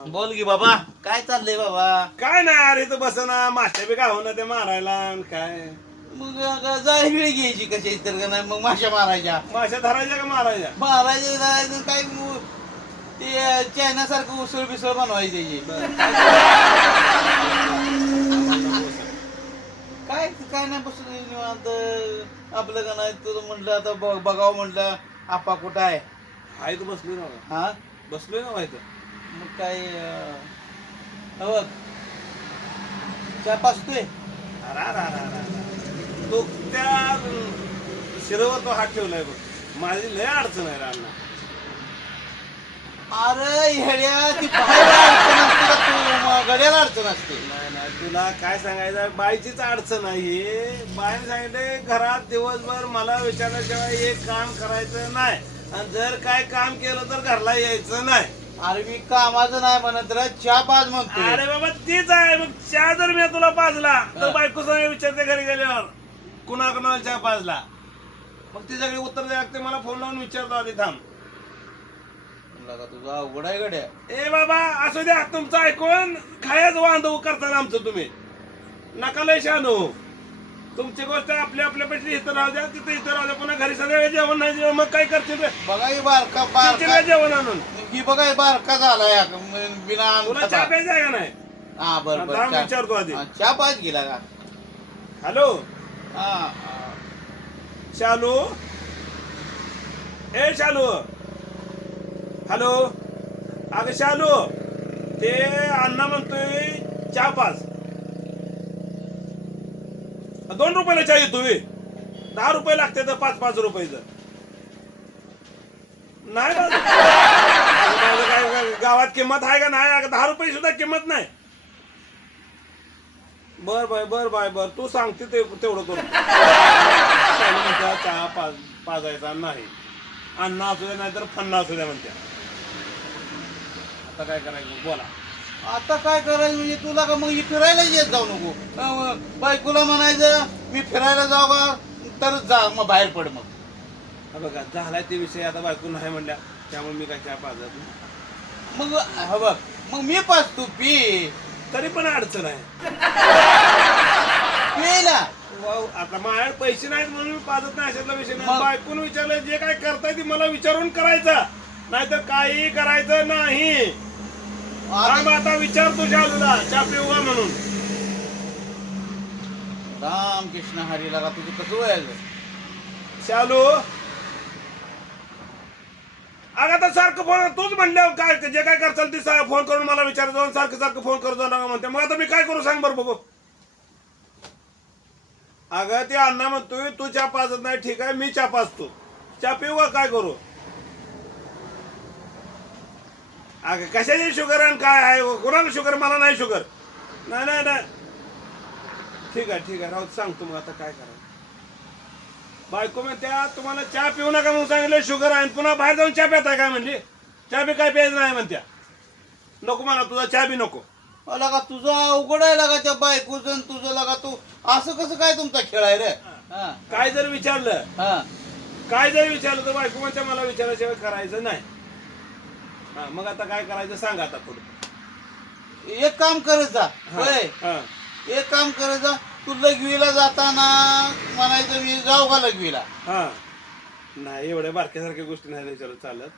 बोल की बाबा, काय चाललंय बाबा? काय नाही अरे तर बस ना माश्या बी गाव ना ते मारायला आणि काय मग जाय वेळ घ्यायची कशी तर का नाही, मग माश्या मारायच्या माश्या धरायच्या का मारायच्या? मारायच्या जायचं काय ते चायना सारखं उसळ बिसळ बनवायची त्याची. काय काय नाही बसून निवांत आपलं का नाही तुझं म्हटलं आता बघावं म्हटलं आपा कुठं आहे. हाय तर बसलोय ना बा. हा बसलोय ना व्हायचं मग काय हो चहा पाचतोय. तो त्या शिरवर तो हात ठेवलाय बघ. माझी लय अडचण आहे रान्ना. अरे हेड्या ती बाहेर अडचण असते का तू गड्याला अडचण असते. नाही नाही तुला काय सांगायचं बाईचीच अडचण आहे. बाईने सांगितले घरात दिवसभर मला विचारल्याशिवाय एक काम करायचं नाही आणि जर काय काम केलं तर घरला यायचं नाही. अरे मी कामाचं नाही म्हणत रे, चहा पाच म्हणतो. अरे बाबा तीच आहे मग चहा जर मी तुला पाजला तर बायको सांग विचारते घरी गेल्यावर कुणाला चहा पाजला मग ती सगळी उत्तर द्यायला लागते. मला फोन लावून विचारतो आधी थांब. तुझा अवघड आहे गड्या. ए बाबा असू द्या तुमचं ऐकून खायच वांधव करताना आमचं तुम्ही नका लय शानू. तुमची गोष्ट आपल्या आपल्यापेक्षा इथं राहू द्या तिथं इथं राहू द्या. पुन्हा घरी सगळं जेवण नाही जेवण मग काय करते बघा ही बारका जेवण आणून ही बघा ही बारका झालाय बिना तुला चहा प्यायचा आहे का नाही? हा बरोबर विचारतो आधी. चहा पाच गेला का? हॅलो हा शालू ए शालू हॅलो अगं शालू ते अण्णा म्हणतोय चहा पाच. 2 रुपयाला चहा येतो 10 रुपये लागते तर 5-5 रुपयाचं नाही बा. माझं काय गावात किंमत आहे का नाही? अगं 10 रुपये सुद्धा किंमत नाही. बर बाय बर बाय बर तू सांगते ते तेवढं करू. चहा पाजायचा नाही. अण्णा असू द्या नाही तर फन्ना असू द्या म्हणत्या. आता काय करायचं बोला. आता काय करायचं म्हणजे तुला का मग फिरायला येत जाऊ नको. बायकोला म्हणायचं मी फिरायला जाऊ का तरच जा मग बाहेर पड. मग बघा झालाय ते विषय आता बायको नाही म्हणल्या त्यामुळे मी काय चहा पाजत नाही. मग हा बघ मग मी पाच तू पी तरी पण अडचण आहे. पियला आता माझ्याकडे पैसे नाहीत म्हणून मी पाजत नाही अशातला विषय नाही. मग? बायकून विचारलं जे काय करताय ते मला विचारून करायचं नाहीतर काही करायचं नाही. आता विचार तुझ्या तुला चहा पिऊ का म्हणून. रामकृष्ण हरी लागा तुझं कसं व्हायचं शालू अगं आता सारखं फोन तूच म्हणल्यावर काय जे काय करचाल ते फोन करून मला विचारत जाऊन सारखं सारखं फोन करत जाऊ म्हणते. मग आता मी काय करू सांग बरं बघू. अगं ते अण्णा म्हणतोय तू चहा पाजत नाही ठीक आहे मी चहा पाजतो. चहा पिऊ का काय करू? अगं कशाची शुगर आणि काय आहे कोणाला शुगर? मला नाही शुगर. नाही नाही नाही ठीक आहे राहू सांगतो मग आता काय करायचं. बायको म्हणत्या तुम्हाला चहा पिऊ नका म्हणून सांगितलं शुगर आहे पुन्हा बाहेर जाऊन चहा पिताय काय म्हणली. चहा बी काय प्यायचं नाही म्हणत्या. नको मला तुझा चहा बी नको. लगा तुझा अवघड आहे लागा त्या बायकोचं तुझं लागा तू असं कसं काय तुमचा खेळ आहे रे. काय जर विचारलं तर बायको म्हणत्या मला विचाराशिवाय करायचं नाही. मग आता काय करायचं सांगा आता पुढे. एक काम करत जा होय एक काम करत जा. तू लघवीला जाताना म्हणायचं मी जाऊ का लघवीला. हा नाही एवढ्या बारक्यासारख्या गोष्टी नाही विचारत चालत.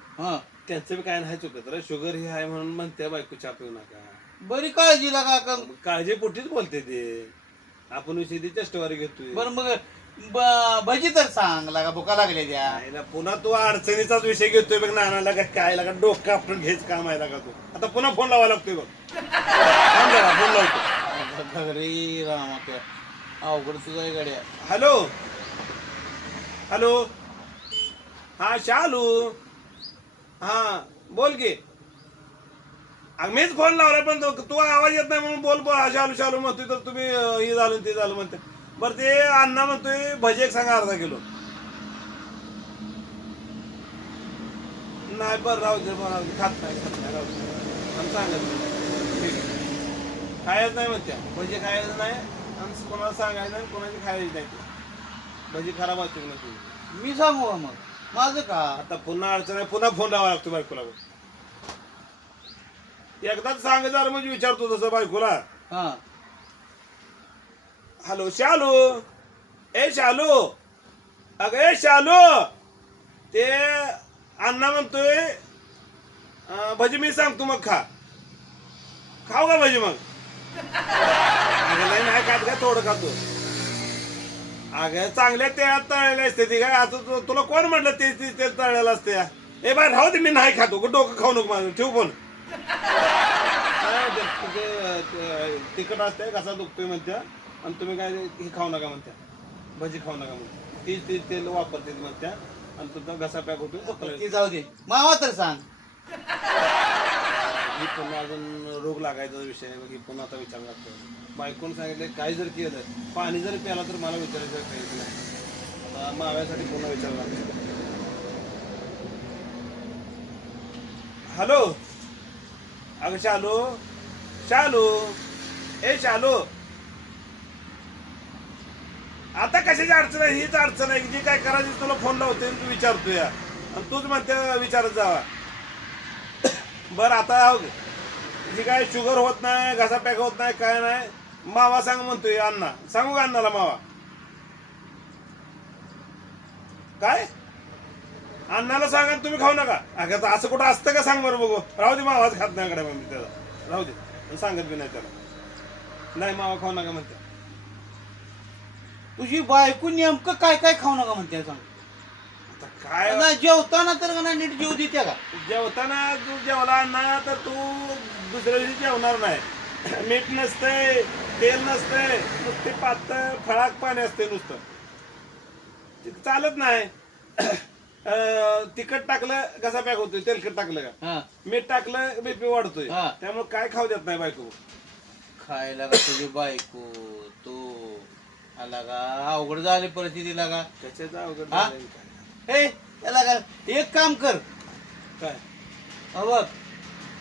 त्यांचं बी काय नाही चुकत रे. शुगर ही आहे म्हणून म्हणते बायको चहा पिऊ नका. बरी काळजी लागा का काळजी पोटीच बोलते ते. आपण विषयी ती चष्टवारी घेतोय. बरं मग भजी तर सांग लागा भुका लागले द्या. पुन्हा तू अडचणीचाच विषय घेतोय बघ. नानाला काय लागा डोकं आपण घ्यायचं काम आहे लागा. तू आता पुन्हा फोन लावा लागतोय बघ. फोन लावतो रे रामा अवघड तुझा गाड्या. हॅलो हॅलो हा शालू हा बोल की. मीच फोन लावलाय पण तू आवाज येत नाही म्हणून बोल शालू शालू म्हणतोय तर तुम्ही हे झालं ते झालं म्हणते. बरं ते अण्णा म्हणतोय भजी एक सांगा अर्धा किलो. नाही बरं राहू दे खात नाही राहू दे सांगत ठीक आहे. खायच नाही म्हणत्या भजी खायचं नाही आणि कोणाला सांगायचं नाही कोणाची खायची नाही. भजी खराब असते ना तुम्ही मी सांगू मग माझं का आता पुन्हा अडचण आहे पुन्हा फोन लावा लागतो बायकोला. एकदाच सांग जरा म्हणजे विचारतो तसं बायकोला. हा हॅलो शालू, ए शालू, अगं ए शालू, ते अण्णा म्हणतोय भजी मी सांगतो मग खाऊ का भजी मग? अगं नाही खात का, थोडं खातो. अगं चांगल्या तेलात तळलेले असते ती काय, आता तुला कोण म्हटलं ते तेल तळलेलं असते? ए बाय राहू दे, मी नाही खातो, डोकं खाऊ नको माझं, ठेवू पण. तिखट असते, कसा दुखतोय म्हणत्या, आणि तुम्ही काय हे खाऊ नका म्हणत्या, भजी खाऊ नका म्हणत्या, ती तेल वापरते म्हणत्या, आणि तुमचा घसा पॅक होतो. ती जाऊ दे, मावा तर सांग. ही पुन्हा अजून रोग लागायचा विषय आहे, ही पुन्हा आता विचार लागतो. बायकोन सांगितलं काय जर केलं, पाणी जर प्याला तर मला विचारायचं काही नाही. माव्यासाठी पुन्हा विचार लागतो. हॅलो, अगं शालू, शालू, ए शालू, आता कशाची अडचण आहे? हीच अडचण आहे, जी काय करायची तुला फोन लावते तू विचारतोय, आणि तूच म्हणते विचारत जावा. बरं आता ही काय शुगर होत नाही, घसा पॅक होत नाही, काय नाही, मावा सांग म्हणतोय अण्णा. सांगू का अण्णाला मावा? काय अण्णाला सांगा तुम्ही खाऊ नका? अगं असं कुठं असतं का सांग बरं बघू. राहू दे, मावाच खात नाही कडे मग त्याला, राहू दे, सांगत बी नाही त्याला. नाही मावा खाऊ नका म्हणते. तुझी बायको नेमकं काय काय खाऊ नका म्हणते सांग. आता काय नाही जेवताना तर का नाही नीट जेव देते का? जेवताना तू जेवला ना तर तू दुसऱ्या दिवशी जेवणार नाही. मीठ नसतंय, तेल नसतंय, नुसते पातळ फळाक पाणी असते नुसतं, चालत नाही. तिखट टाकलं घसा पॅक होतोय, तेलकट टाकलं का, मीठ टाकलं बीपी वाढतोय. त्यामुळे काय खाऊ देत नाही बायको. खायला का तुझी बायको तू आला का अवघड झाली परिस्थिती लागा. त्याच्याच अवघड हा? झालंय काय. हे त्याला का एक काम कर, काय बघ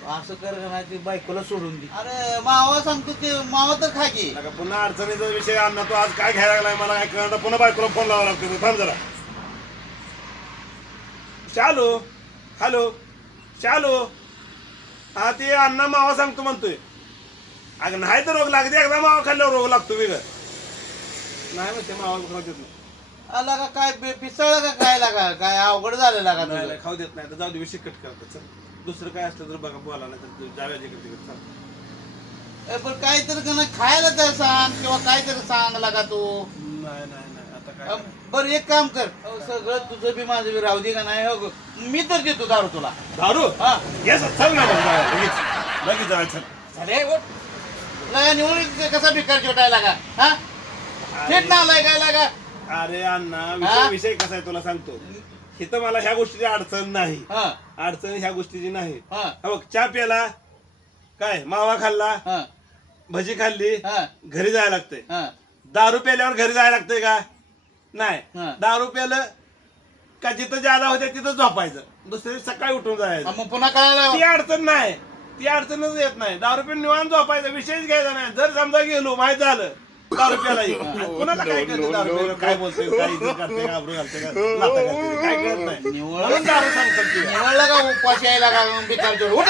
असं कर का नाही, ती बायकोला सोडून दे. अरे मावा सांगतो ते मावा तर खा की. नका पुन्हा अडचणीचा विषय आणला तू. आज काय घ्यायला लागलाय मला काय कळणार. पुन्हा बायकोला फोन लावा लागतो. थांब जरा. शालू, हॅलो शालू, हा ते अण्णा मावा सांगतो म्हणतोय. अगं नाही तर रोग लागते, एकदा मावा खाल्ल्यावर रोग लागतो वेगळं. नाही म्हणते मावा खाऊ देत नाही. आला का काय पिसळ का काय लागा, काय अवघड झालं लागा नाही तुझं. नाही, खाऊ देत नाही तर जाऊ दे, विषय कट करतो. चल दुसरं काय असलं तर बघा, बोला नाही तर जाऊया जिकडे तिकडे. चल पण काहीतरी का नाही खायला तर सांग, किंवा काहीतरी सांग लागा तू. नाही नाही नाही, आता काय बरं एक काम कर, सगळं तुझं बी माझं बी राहू दे का नाही, हो मी तर देतो दारू तुला. दारू? हा येस, चल ना मग जाऊया, लगेच लगेच जाऊया. चल अरे लगा निवडून कसा भिकार छोटायला का, हा थेट ना आलाय काय लागा. अरे अण्णा, हा? विषय कसा आहे तुला सांगतो. इथं मला ह्या गोष्टीची अडचण नाही. हा अडचण ह्या गोष्टीची नाही. हा हा बघ, चहा प्याला, काय मावा खाल्ला, हा भजी खाल्ली, हा घरी जायला लागतंय. हा दारू प्याल्यावर घरी जायला लागतंय का? नाही. हा. दारू प्यालं का जिथं जादा होत्या तिथं झोपायचं, दुसऱ्या दिवशी सकाळी उठून जायचं. मग पुन्हा कळायला ती अडचण नाही, ती अडचणच येत नाही. दारू पिऊन निवांत झोपायचा विषयच घ्यायचा नाही. जर समजा गेलो माहित झालं दारू प्याला कुणाला काय कळतं, दारू प्यायला काय बोलतोय, काय इज्जत करते का, आबरू घालते का, लाथा घालते, काय कळत नाही. म्हणून दारू सांगतात. निवडला का उपास यायला का भिकार छोड उठ.